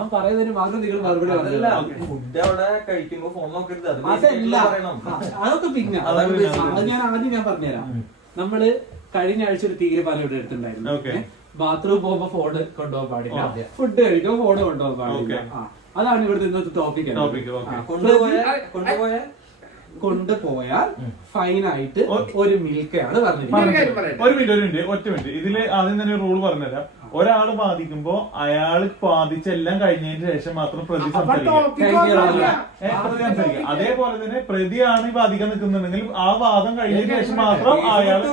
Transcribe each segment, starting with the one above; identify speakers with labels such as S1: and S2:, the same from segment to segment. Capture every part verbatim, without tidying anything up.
S1: ഞാൻ പറയുന്നതിന് മാത്രം നിങ്ങൾ മറുപടി പറഞ്ഞില്ല.
S2: ഫുഡ് അവിടെ കഴിക്കുമ്പോ ഫോൺ നോക്കരുത്.
S1: അതല്ല, അതൊക്കെ പിന്നെ അത് ഞാൻ ആദ്യം ഞാൻ പറഞ്ഞുതരാം. നമ്മള് കഴിഞ്ഞ ആഴ്ച ഒരു തീരുമാനം ഇവിടെ എടുത്തിട്ടുണ്ടായിരുന്നു. ബാത്റൂം പോകുമ്പോ ഫോണ് കൊണ്ടുപോകാൻ പാടില്ല, ഫുഡ് കഴിക്കുമ്പോ ഫോണ് കൊണ്ടുപോകാൻ പാടില്ല. അതാണ് ഇവിടുത്തെ ഇന്നത്തെ ടോപ്പിക്. കൊണ്ടുപോയാൽ ഫൈനായിട്ട് ഒരു മിൽക്കയാണ് പറഞ്ഞിരിക്കുന്നത്.
S3: ഒരു മിനിറ്റ് ഒരു മിനിറ്റ് ഒറ്റ മിനിറ്റ് ഇതില് ആദ്യം തന്നെ റൂൾ പറഞ്ഞുതരാം. ഒരാള് ബാധിക്കുമ്പോ അയാള് ബാധിച്ചെല്ലാം കഴിഞ്ഞതിന് ശേഷം മാത്രം പ്രതി സംസാരിക്കുക. അതേപോലെ തന്നെ പ്രതിയാണ് ബാധിക്കാൻ നിൽക്കുന്നുണ്ടെങ്കിൽ ആ വാദം കഴിഞ്ഞതിന് ശേഷം മാത്രം അയാള്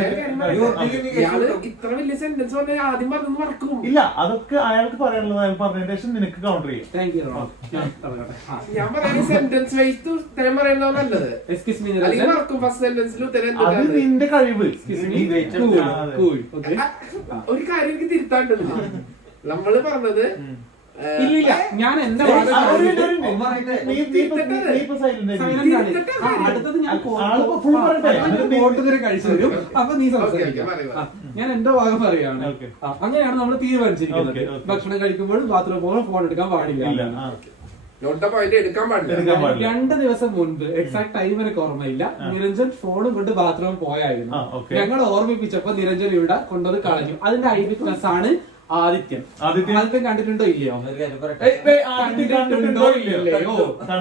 S3: ഇല്ല. അതൊക്കെ അയാൾക്ക് പറയാനുള്ളത് അയാൾ പറഞ്ഞതിന് ശേഷം നിനക്ക് കൗണ്ടർ ചെയ്യും. അത് നിന്റെ കഴിവ്.
S4: ഒരു കാര്യം എനിക്ക് തിരുത്താണ്ടത് നമ്മള് പറഞ്ഞത്
S1: ഇല്ലില്ല. ഞാൻ എന്റെ അടുത്തത് ഞാൻ കഴിച്ചു തരും, അപ്പൊ നീ സംസാരിക്കാം. ഞാൻ എന്റെ ഭാഗം പറയാണ്. അങ്ങനെയാണ് നമ്മൾ തീരുമാനിച്ചിരിക്കുന്നത്. ഭക്ഷണം കഴിക്കുമ്പോഴും ബാത്റൂം പോകുമ്പോൾ ഫോൺ എടുക്കാൻ പാടില്ല. രണ്ട് ദിവസം മുൻപ് എക്സാക്ട് ടൈം എനിക്ക് ഓർമ്മയില്ല, നിരഞ്ജൻ ഫോണും കൊണ്ട് ബാത്റൂമിൽ പോയായിരുന്നു. ഞങ്ങൾ ഓർമ്മിപ്പിച്ചപ്പോ നിരഞ്ജൻ ഇവിടെ കൊണ്ടുവന്ന് കളഞ്ഞു. അതിന്റെ ഐ വിറ്റ്നസ് ആണ് ആദിത്യൻ. ആദിത്യൻ കണ്ടിട്ടുണ്ടോ ഇല്ലയോ? കണ്ടിട്ടുണ്ടോ ഇല്ലയോ?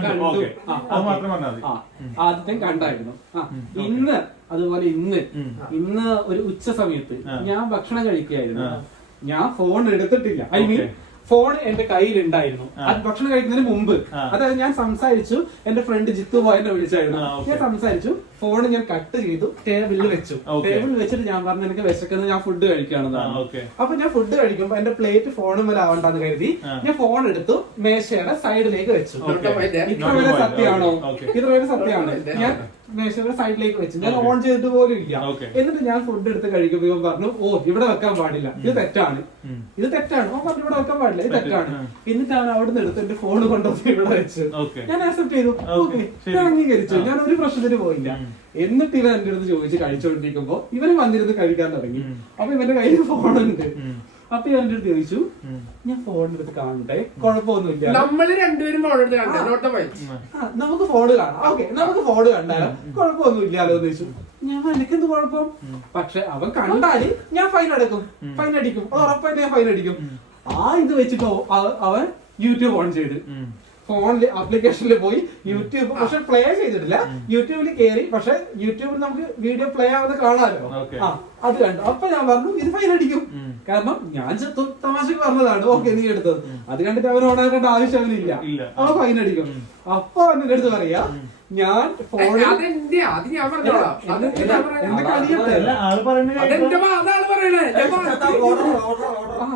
S1: ആദിത്യൻ കണ്ടായിരുന്നു. ഇന്ന് അതുപോലെ ഇന്ന് ഇന്ന് ഒരു ഉച്ച സമയത്ത് ഞാൻ ഭക്ഷണം കഴിക്കുകയായിരുന്നു. ഞാൻ ഫോൺ എടുത്തിട്ടില്ല. ഐ മീൻ ഫോൺ എന്റെ കയ്യിൽ ഉണ്ടായിരുന്നു. അത് ഭക്ഷണം കഴിക്കുന്നതിന് മുമ്പ്. അതായത് ഞാൻ സംസാരിച്ചു, എന്റെ ഫ്രണ്ട് ജിത്തു പോയെന്നെ വിളിച്ചായിരുന്നു. ഞാൻ സംസാരിച്ചു, ഫോൺ ഞാൻ കട്ട് ചെയ്തു, ടേബിളിൽ വെച്ചു. ടേബിളിൽ വെച്ചിട്ട് ഞാൻ പറഞ്ഞു എനിക്ക് വിശക്കുന്നത്, ഞാൻ ഫുഡ് കഴിക്കുകയാണെന്നാണ്. അപ്പൊ ഞാൻ ഫുഡ് കഴിക്കുമ്പോ എന്റെ പ്ലേറ്റ് ഫോണും മേലെ ആവണ്ടെന്ന് കരുതി ഞാൻ ഫോൺ എടുത്തു മേശയുടെ സൈഡിലേക്ക് വെച്ചു. ഇത്ര വരെ സത്യമാണോ? ഇത്ര വരെ സത്യമാണ്. ഞാൻ മേശയുടെ സൈഡിലേക്ക് വെച്ചു. ഞാൻ ഓൺ ചെയ്തിട്ട് പോലും ഇല്ല. എന്നിട്ട് ഞാൻ ഫുഡ് എടുത്ത് കഴിക്കുമ്പോൾ പറഞ്ഞു, ഓ ഇവിടെ വെക്കാൻ പാടില്ല, ഇത് തെറ്റാണ്, ഇത് തെറ്റാണ്. ഓ പറഞ്ഞു ഇവിടെ വെക്കാൻ പാടില്ല, ഇത് തെറ്റാണ്. എന്നിട്ട് അവൻ അവിടെ നിന്ന് എടുത്ത് എന്റെ ഫോൺ കൊണ്ടുവന്ന് ഇവിടെ വെച്ചു. ഞാൻ ആക്സെപ്റ്റ് ചെയ്തു. ഓക്കെ, ഞാൻ അംഗീകരിച്ചു. ഞാൻ ഒരു പ്രശ്നത്തിന് പോയില്ല. എന്നിട്ട് ഇവൻ എന്റെ അടുത്ത് ചോദിച്ച് കഴിച്ചോണ്ടിരിക്കുമ്പോ ഇവന് വന്നിരുന്ന് കഴിക്കാൻ തുടങ്ങി. അപ്പൊ ഇവന്റെ കയ്യിൽ ഫോണുണ്ട്. അപ്പൊ ഞാൻ എന്റെ അടുത്ത് ചോദിച്ചു, ഞാൻ ഫോണെടുത്ത് കാണട്ടെ, കുഴപ്പമൊന്നുമില്ല,
S4: നമ്മള് രണ്ടുപേരും ഫോണെടുത്ത് കാണട്ടെ,
S1: നമുക്ക് ഫോണ് കാണാം, ഓക്കെ നമുക്ക് ഫോണ് കണ്ടാലോ, കുഴപ്പമൊന്നും ഇല്ലാലോ എന്ന് ചോദിച്ചു. ഞാൻ എനിക്കെന്ത് കുഴപ്പം? പക്ഷെ അവൻ കണ്ടാല് ഞാൻ ഫൈൻ അടക്കും, ഫൈൻ അടിക്കും, അത് ഉറപ്പായിട്ട് ഞാൻ ഫൈൻ അടിക്കും. ആ ഇത് വെച്ചിട്ട് അവൻ യൂട്യൂബ് ഓൺ ചെയ്ത് ഫോണില് ആപ്ലിക്കേഷനിൽ പോയി യൂട്യൂബ് പക്ഷെ പ്ലേ ചെയ്തിട്ടില്ല. യൂട്യൂബിൽ കയറി, പക്ഷെ യൂട്യൂബിൽ നമുക്ക് വീഡിയോ പ്ലേ ആവുന്നത് കാണാമല്ലോ. ആ അത് കണ്ടു. അപ്പൊ ഞാൻ പറഞ്ഞു ഇത് ഫൈൻ അടിക്കും. കാരണം ഞാൻ തമാശക്ക് പറഞ്ഞതാണ്, ഓക്കെ നീ എടുത്തത്. അത് കണ്ടിട്ട് അവൻ ഓണാക്കേണ്ട ആവശ്യം അവനില്ല, അവൻ ഫൈൻ അടിക്കും. അപ്പൊ അവന്റെ അടുത്ത് പറയാ, ഞാൻ ഫോണിൽ
S4: എന്റെ കളിയത്തെ